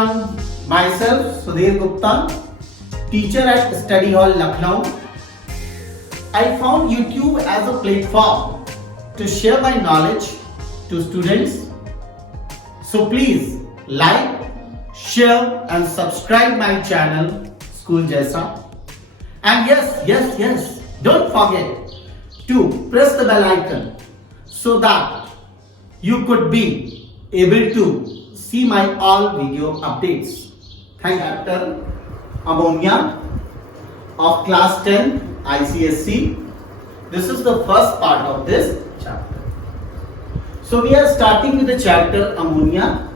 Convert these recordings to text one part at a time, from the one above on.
everyone, myself Sudheer Gupta, teacher at Study Hall Lucknow. I found YouTube as a platform to share my knowledge to students. So please like, share and subscribe my channel School Jaisa. And yes, don't forget to press the bell icon so that you could be able to see my all video updates. Thank Dr. Ammonia of class 10 ICSE. This is the first part of this chapter. So we are starting with the chapter ammonia.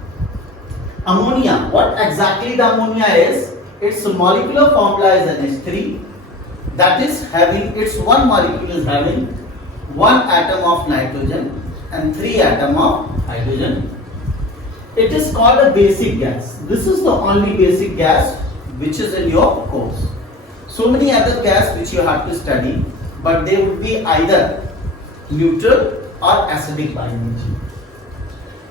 Ammonia, what exactly the ammonia is? Its molecular formula is NH3. That is having, its one molecule is having one atom of nitrogen and 3 atoms of hydrogen. It is called a basic gas. This is the only basic gas which is in your course. So many other gas which you have to study, but they would be either neutral or acidic by nature.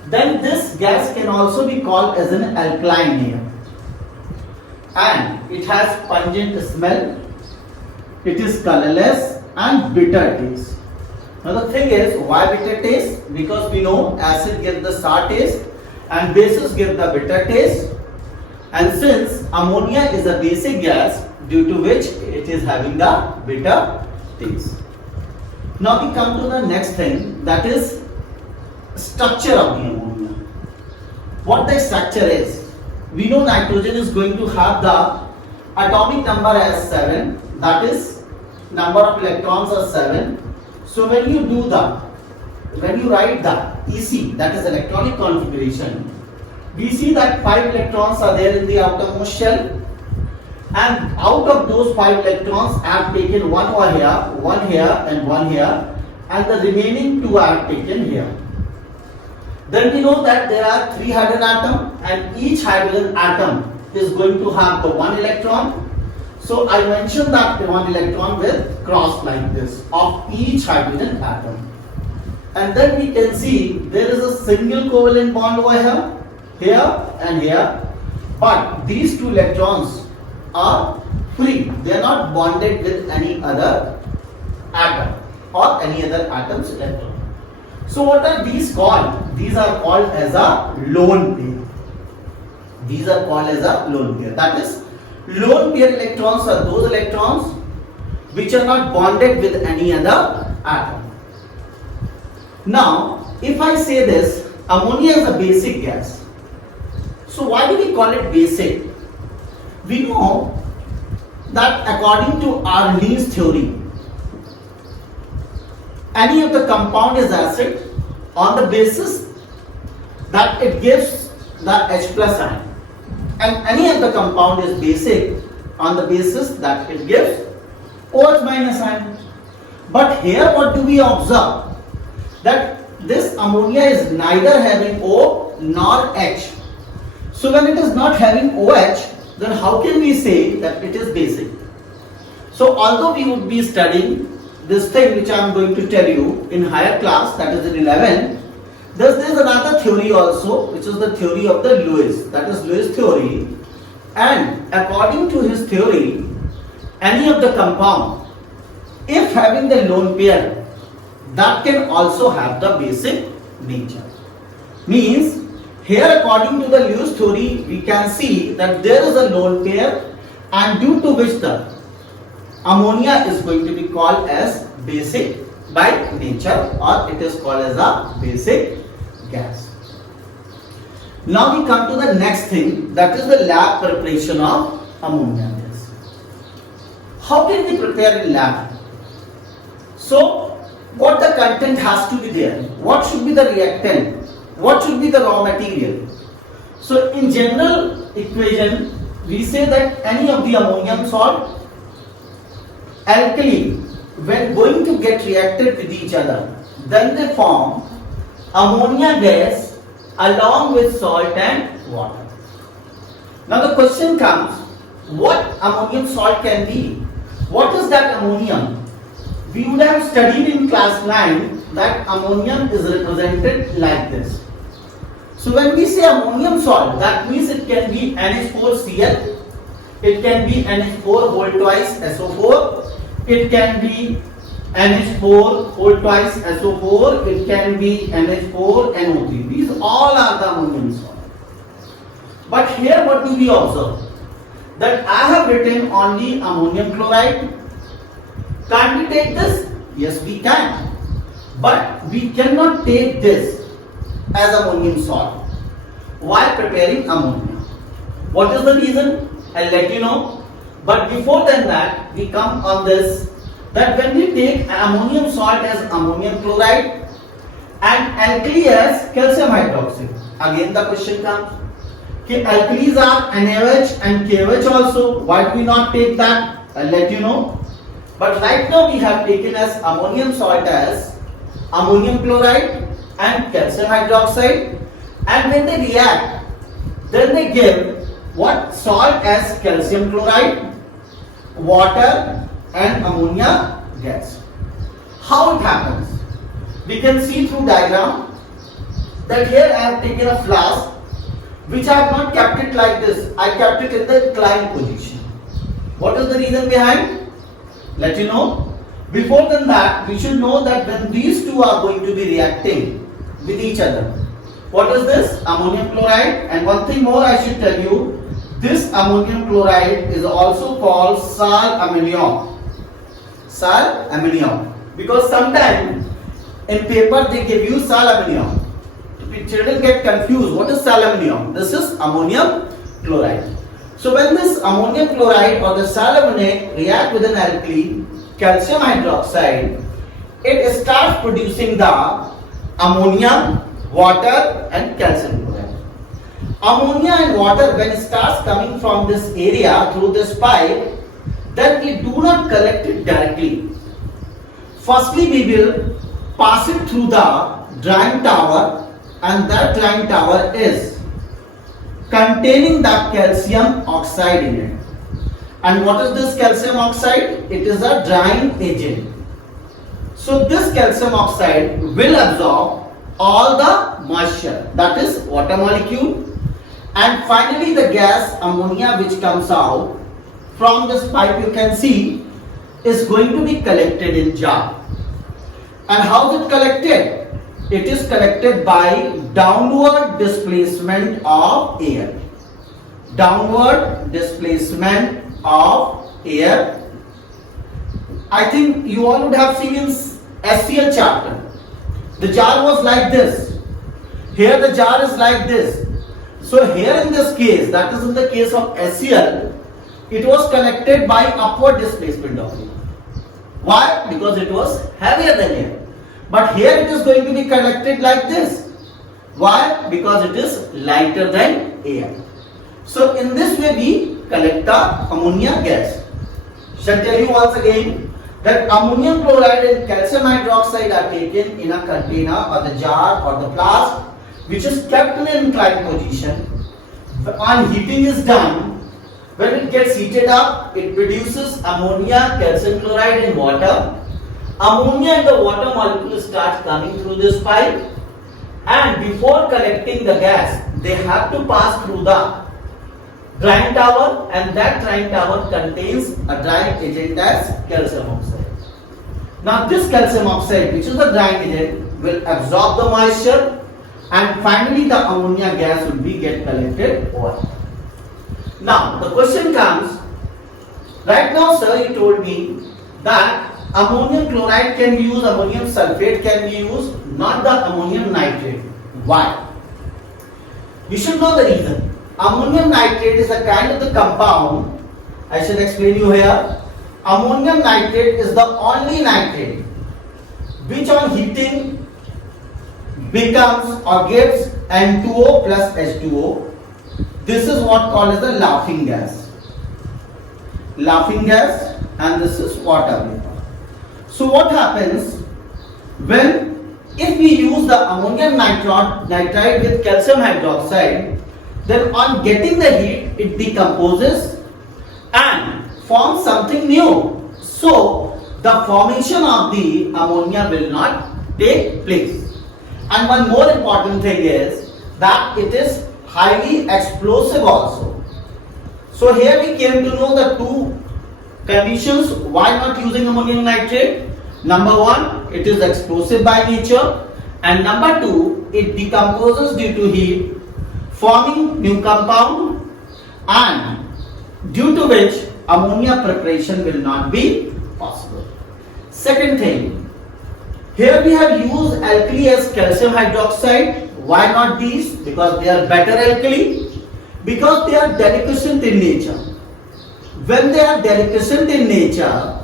Then this gas can also be called as an alkaline here. And it has pungent smell, it is colorless and bitter taste. Now the thing is, why bitter taste? Because we know acid gives the sour taste and bases give the bitter taste. And since ammonia is a basic gas, due to which it is having the bitter taste. Now we come to the next thing, that is structure of the ammonia. What the structure is? We know nitrogen is going to have the atomic number as 7, that is number of electrons are 7. So when you write the EC, that is electronic configuration, we see that 5 electrons are there in the outermost shell, and out of those 5 electrons I have taken one over here, one here and one here, and the remaining 2 I have taken here. Then we know that there are 3 hydrogen atoms and each hydrogen atom is going to have the 1 electron. So I mentioned that 1 electron with cross like this of each hydrogen atom. And then we can see there is a single covalent bond over here and here. But these 2 electrons are free. They are not bonded with any other atom or any other atom's electron. So what are these called? These are called as a lone pair. These are called as a lone pair. That is, lone pair electrons are those electrons which are not bonded with any other atom. Now, if I say this, ammonia is a basic gas. So why do we call it basic? We know that according to Arlene's theory, any of the compound is acid on the basis that it gives the H plus ion, and any of the compound is basic on the basis that it gives OH minus ion. But here what do we observe? That this ammonia is neither having O nor H. So when it is not having OH, then how can we say that it is basic? So although we would be studying this thing which I am going to tell you in higher class, that is in 11, there is another theory also, which is the theory of the Lewis, that is Lewis theory. And according to his theory, any of the compound, if having the lone pair, that can also have the basic nature. Means here according to the Lewis theory, we can see that there is a lone pair, and due to which the ammonia is going to be called as basic by nature, or it is called as a basic gas. Now we come to the next thing, that is the lab preparation of ammonia gas. How can we prepare in lab? So what the content has to be there? What should be the reactant? What should be the raw material? So in general equation, we say that any of the ammonium salt, alkali, when going to get reacted with each other, then they form ammonia gas along with salt and water. Now the question comes, what ammonium salt can be? What is that ammonium? We would have studied in class 9 that ammonium is represented like this. So when we say ammonium salt, that means it can be NH4Cl, it can be NH4 whole twice SO4, it can be NH4 whole twice SO4, it can be NH4 NO3. These all are the ammonium salt. But here what do we observe? That I have written only ammonium chloride. Can't we take this? Yes, we can. But we cannot take this as ammonium salt while preparing ammonia. What is the reason? I'll let you know. But before then that, we come on this, that when we take ammonium salt as ammonium chloride and alkali as calcium hydroxide, again the question comes, okay, alkalis are NaOH and KOH also. Why do we not take that? I'll let you know. But right now we have taken as ammonium salt as ammonium chloride and calcium hydroxide, and when they react, then they give what? Salt as calcium chloride, water and ammonia gas. How it happens? We can see through diagram that here I have taken a flask which I have not kept it like this. I kept it in the inclined position. What is the reason behind? Let you know. Before than that, we should know that when these two are going to be reacting with each other, what is this? Ammonium chloride. And one thing more I should tell you, this ammonium chloride is also called sal ammonium. Sal ammonium. Because sometimes in paper they give you sal ammonium. Children get confused. What is sal ammonium? This is ammonium chloride. So when this ammonium chloride or the sal ammonium react with an alkali, calcium hydroxide, it starts producing the ammonia, water and calcium chloride. Ammonia and water, when it starts coming from this area through this pipe, then we do not collect it directly. Firstly, we will pass it through the drying tower, and that drying tower is containing the calcium oxide in it. And what is this calcium oxide? It is a drying agent. So this calcium oxide will absorb all the moisture, that is water molecule, and finally the gas ammonia which comes out from this pipe, you can see, is going to be collected in jar. And how is it collected? It is collected by downward displacement of air. Downward displacement of air. I think you all would have seen in SCL chapter. The jar was like this. Here the jar is like this. So here in this case, that is in the case of SCL, it was collected by upward displacement of air. Why? Because it was heavier than air. But here it is going to be collected like this. Why? Because it is lighter than air. So in this way we collect the ammonia gas. Shall tell you once again that ammonium chloride and calcium hydroxide are taken in a container or the jar or the flask which is kept in an inclined position. When heating is done, when it gets heated up, it produces ammonia, calcium chloride and water. Ammonia and the water molecule start coming through this pipe, and before collecting the gas, they have to pass through the drying tower, and that drying tower contains a drying agent as calcium oxide. Now this calcium oxide, which is the drying agent, will absorb the moisture, and finally the ammonia gas will be get collected over. Now the question comes, right now sir, you told me that ammonium chloride can be used, ammonium sulfate can be used, not the ammonium nitrate. Why? You should know the reason. Ammonium nitrate is a kind of the compound, I shall explain you here. Ammonium nitrate is the only nitrate which on heating becomes or gives N2O plus H2O. This is what called as the laughing gas. Laughing gas, and this is water vapor. So what happens when, if we use the ammonium nitride with calcium hydroxide, then on getting the heat it decomposes and forms something new. So the formation of the ammonia will not take place. And one more important thing is that it is highly explosive also. So here we came to know the two conditions why not using ammonium nitrate. Number one, it is explosive by nature, and number two, it decomposes due to heat, forming new compound, and due to which ammonia preparation will not be possible. Second thing, here we have used alkali as calcium hydroxide. Why not these? Because they are better alkali, because they are deliquescent in nature. When they are deliquescent in nature,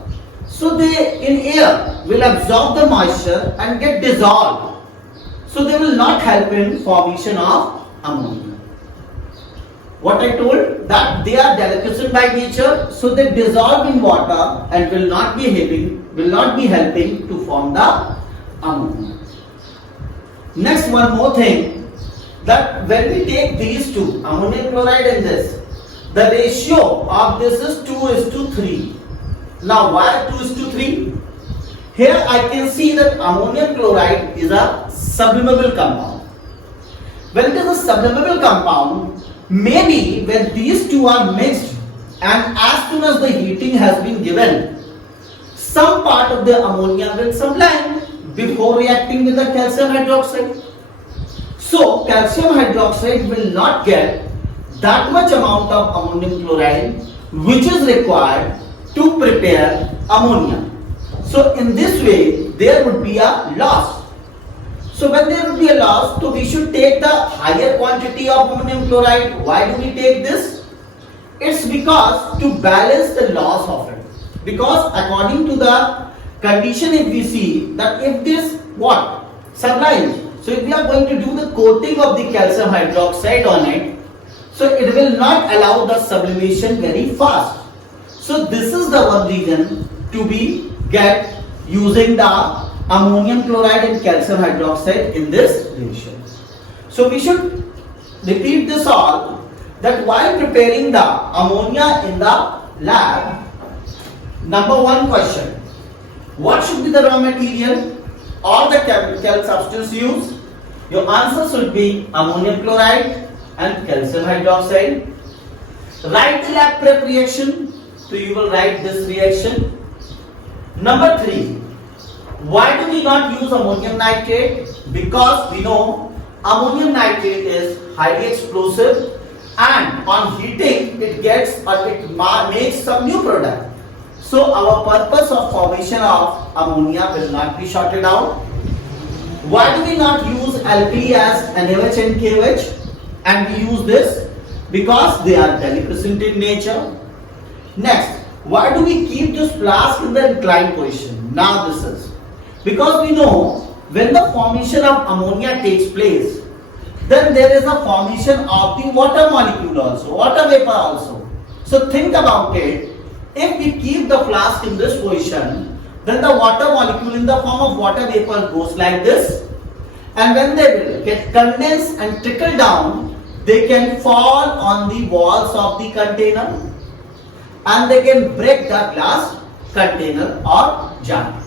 so they in air will absorb the moisture and get dissolved. So they will not help in formation of ammonia. What I told, that they are deliquescent by nature, so they dissolve in water and will not be helping to form the ammonia. Next, one more thing, that when we take these two, ammonium chloride and this, the ratio of this is 2:3. Now why 2:3? Here I can see that ammonium chloride is a sublimable compound. When it is a sublimable compound, maybe when these two are mixed and as soon as the heating has been given, some part of the ammonia will sublime before reacting with the calcium hydroxide. So calcium hydroxide will not get that much amount of ammonium chloride which is required to prepare ammonia. So in this way there would be a loss. So when there would be a loss, so we should take the higher quantity of ammonium chloride. Why do we take this? It's because to balance the loss of it. Because according to the condition, if we see that if this what? Sublimes. So if we are going to do the coating of the calcium hydroxide on it, so it will not allow the sublimation very fast. So this is the one reason to be get using the ammonium chloride and calcium hydroxide in this ratio. So we should repeat this all, that while preparing the ammonia in the lab, number one question, what should be the raw material or the chemical substance used? Your answer should be ammonium chloride and calcium hydroxide. Write the lab prep reaction. So you will write this reaction. Number 3. Why do we not use ammonium nitrate? Because we know ammonium nitrate is highly explosive and on heating it gets or it makes some new product. So our purpose of formation of ammonia will not be sorted out. Why do we not use alkali as NH and KOH and we use this? Because they are deliquescent in nature. Next, why do we keep this flask in the inclined position? Now this is because we know when the formation of ammonia takes place, then there is a formation of the water molecule also, water vapor also. So think about it. If we keep the flask in this position, then the water molecule in the form of water vapor goes like this, and when they will get condensed and trickle down, they can fall on the walls of the container and they can break the glass container or jar.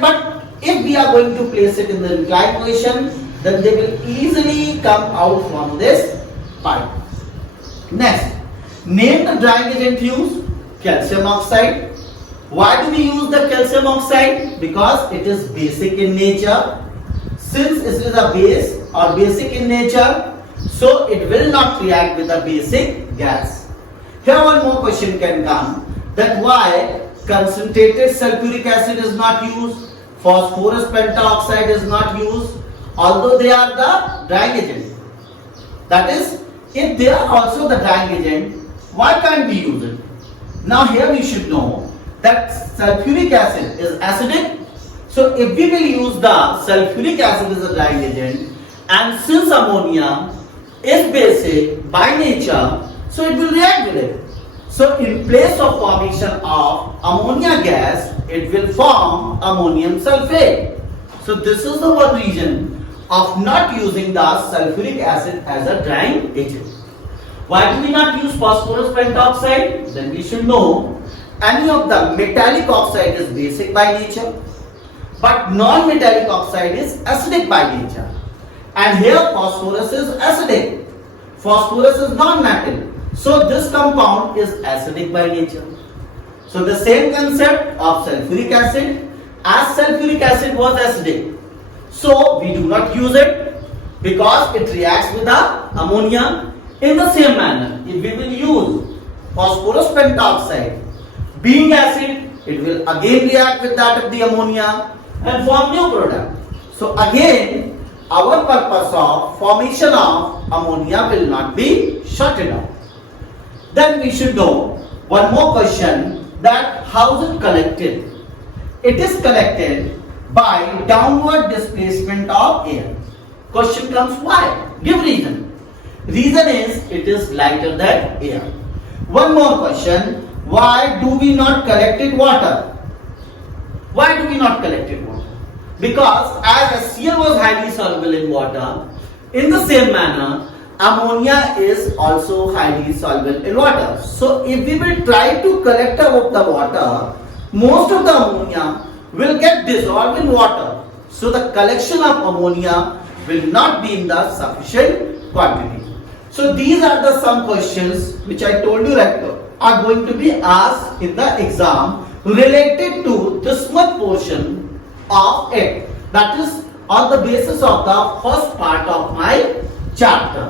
But if we are going to place it in the inclined position, then they will easily come out from this pipe. Next, name the drying agent used. Calcium oxide. Why do we use the calcium oxide? Because it is basic in nature. Since it is a base or basic in nature, so it will not react with the basic gas. Here one more question can come, that why concentrated sulfuric acid is not used, phosphorus pentaoxide is not used, although they are the drying agent. That is, if they are also the drying agent, why can't we use it? Now here we should know that sulfuric acid is acidic. So if we will use the sulfuric acid as a drying agent, and since ammonia is basic by nature, so it will react with it. So in place of formation of ammonia gas, it will form ammonium sulfate. So this is the one reason of not using the sulfuric acid as a drying agent. Why do we not use phosphorus pentoxide? Then we should know any of the metallic oxide is basic by nature, but non-metallic oxide is acidic by nature. And here phosphorus is acidic. Phosphorus is non-metal. So this compound is acidic by nature. So the same concept of sulfuric acid, as sulfuric acid was acidic. So we do not use it because it reacts with the ammonia. In the same manner, if we will use phosphorus pentoxide, being acid, it will again react with that of the ammonia and form new product. So again, our purpose of formation of ammonia will not be shorted out. Then we should know one more question, that how is it collected? It is collected by downward displacement of air. Question comes, why? Give reason. Reason is it is lighter than air. One more question, why do we not collect water? Why do we not collect water? Because as HCl was highly soluble in water, in the same manner, ammonia is also highly soluble in water. So if we will try to collect the water, most of the ammonia will get dissolved in water. So the collection of ammonia will not be in the sufficient quantity. So these are the some questions which I told you are going to be asked in the exam related to this much portion of it. That is on the basis of the first part of my chapter.